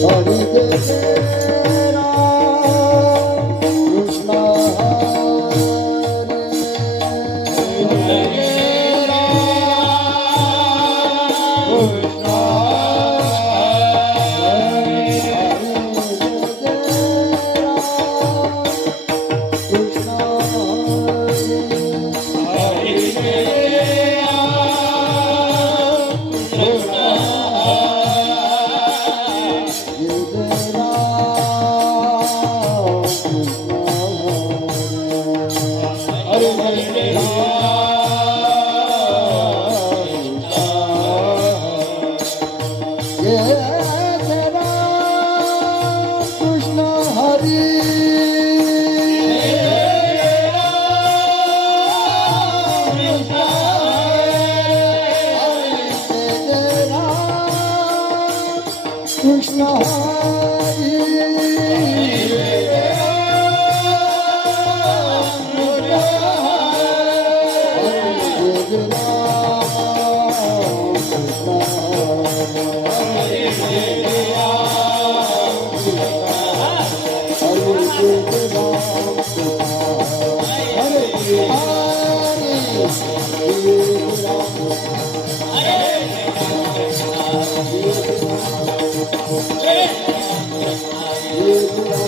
Oh, you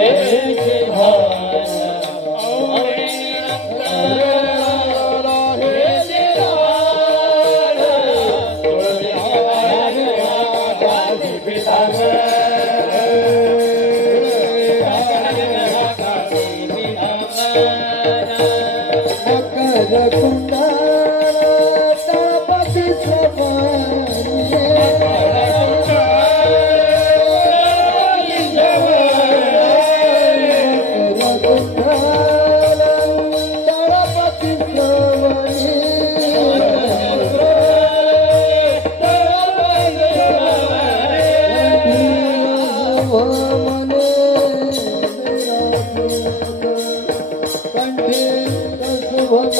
É, é.